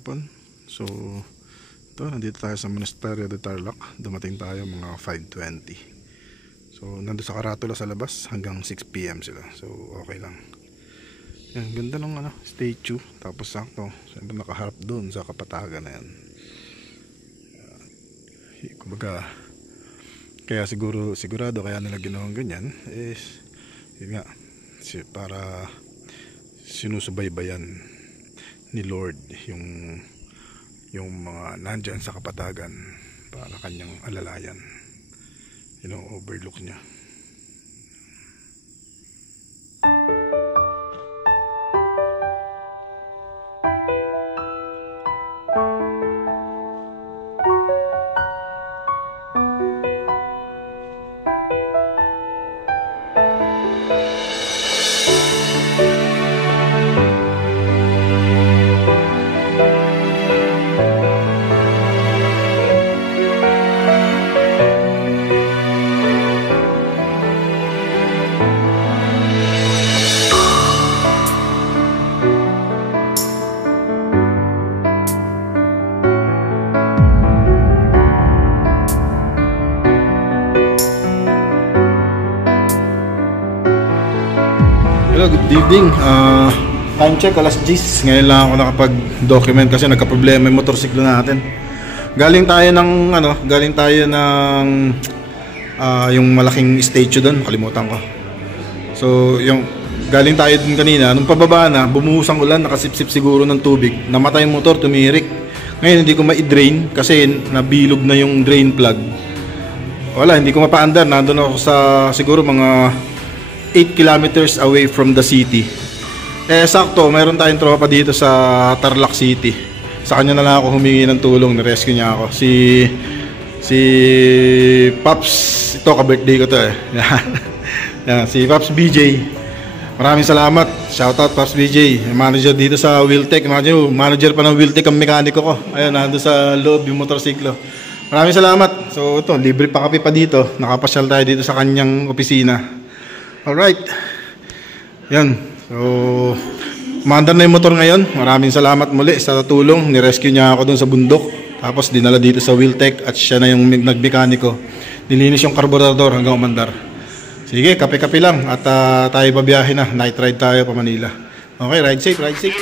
hapon. So ito, nandito tayo sa Monasterio de Tarlac. Dumating tayo mga 5:20. So nandito sa karatula sa labas hanggang 6 PM sila. So okay lang. Yan, ganda ng statue. Tapos sakto, siyempre nakaharap doon sa kapatagan na yan. Kumbaga, kaya sigurado kaya nila ginawang ganyan is yun nga, para sinusubaybayan ni Lord yung mga nandyan sa kapatagan para kanyang alalayan, overlook niya. Hello, good evening. Time check, alas 10. Ngayon lang ako nakapag-document kasi nagka-problema yung motorsiklo natin. Galing tayo ng yung malaking statue doon, kalimutan ko. So, yung galing tayo dun kanina, nung pababa na, bumuhos ang ulan, nakasipsip siguro ng tubig. Namatay yung motor, tumirik. Ngayon hindi ko ma-drain kasi nabilog na yung drain plug. Wala, hindi ko mapaandar. Nandun ako sa siguro mga 8 kilometers away from the city. Sakto, mayroon tayong tropa dito sa Tarlac City. Sa kanya na lang ako humingi ng tulong, ni-rescue niya ako. Si Pops, ito ka-birthday ko to Yan, si Pops BJ. Maraming salamat. Shoutout Pops BJ. Manager dito sa Wheeltech. Manager pa ng Wheeltech ang mekaniko ko. Ayun, nandun sa loob yung motorsiklo. Maraming salamat. So ito, libre pa kape pa dito. Nakapasyal tayo dito sa kanyang opisina. Alright. Yan. So, maandar na yung motor ngayon. Maraming salamat muli sa tulong. Nirescue niya ako dun sa bundok. Tapos dinala dito sa Wheeltech at siya na yung nagmekaniko. Nilinis yung karburador hanggang umandar. Sige, kape-kape lang. At tayo babiyahe na. Night ride tayo pa Manila. Okay, ride safe, ride safe.